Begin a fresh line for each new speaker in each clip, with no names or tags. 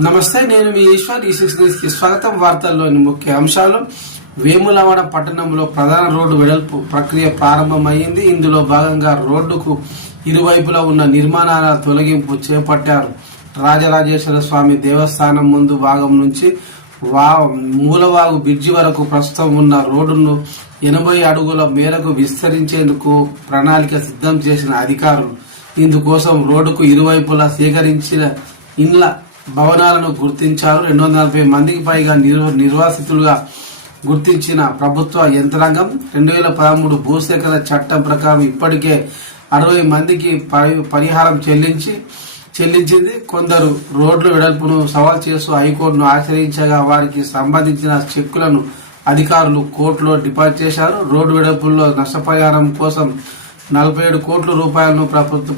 నమస్తే నేను మీ ఈశ్వర్ ఈ సిక్స్కి స్వాగతం. వార్తల్లోని ముఖ్య అంశాలు. వేములవాడ పట్టణంలో ప్రధాన రోడ్డు వెడల్పు ప్రక్రియ ప్రారంభమైంది. ఇందులో భాగంగా రోడ్డుకు ఇరువైపులా ఉన్న నిర్మాణాల తొలగింపు చేపట్టారు. రాజరాజేశ్వర స్వామి దేవస్థానం ముందు భాగం నుంచి వా మూలవాగు బ్రిడ్జి వరకు ప్రస్తుతం ఉన్న రోడ్డును ఎనభై అడుగుల మేరకు విస్తరించేందుకు ప్రణాళిక సిద్ధం చేసిన అధికారులు. ఇందుకోసం రోడ్డుకు ఇరువైపులా సేకరించిన ఇండ్ల భవనాలను గుర్తించారు. రెండు వందల నలభై మందికి పైగా నిర్వ నిర్వాసితులుగా గుర్తించిన ప్రభుత్వ యంత్రాంగం రెండు వేల పదమూడు భూసేకరణ చట్టం ప్రకారం ఇప్పటికే అరవై మందికి పరిహారం చెల్లించి చెల్లించింది. కొందరు రోడ్లు వెడల్పును సవాల్ చేస్తూ హైకోర్టును ఆశ్రయించగా వారికి సంబంధించిన చెక్కులను అధికారులు కోర్టులో డిపాజిట్ చేశారు. రోడ్డు వెడల్పుల్లో నష్టపరిహారం కోసం నలభై ఏడు కోట్ల రూపాయలను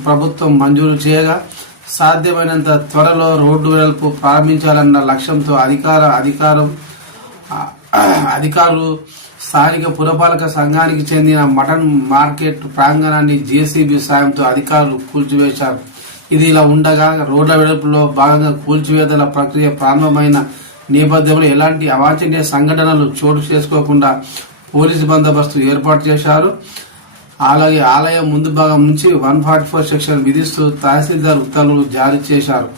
ప్రభుత్వం మంజూరు చేయగా సాధ్యమైనంత త్వరలో రోడ్డు వెడల్పు ప్రారంభించాలన్న లక్ష్యంతో అధికార అధికారం అధికారులు స్థానిక పురపాలక సంఘానికి చెందిన మటన్ మార్కెట్ ప్రాంగణాన్ని జేసీబీ సాయంతో అధికారులు కూల్చివేశారు. ఇది ఇలా ఉండగా రోడ్ల వెడల్పులో భాగంగా కూల్చివేతల ప్రక్రియ ప్రారంభమైన నేపథ్యంలో ఎలాంటి అవాంఛనీయ సంఘటనలు చోటు చేసుకోకుండా పోలీసు బందోబస్తు ఏర్పాటు చేశారు. అలాగే ఆలయం ముందు భాగం నుంచి వన్ ఫార్టీ ఫోర్ సెక్షన్ విధిస్తూ తహసీల్దార్ ఉత్తర్వులు జారీ చేశారు.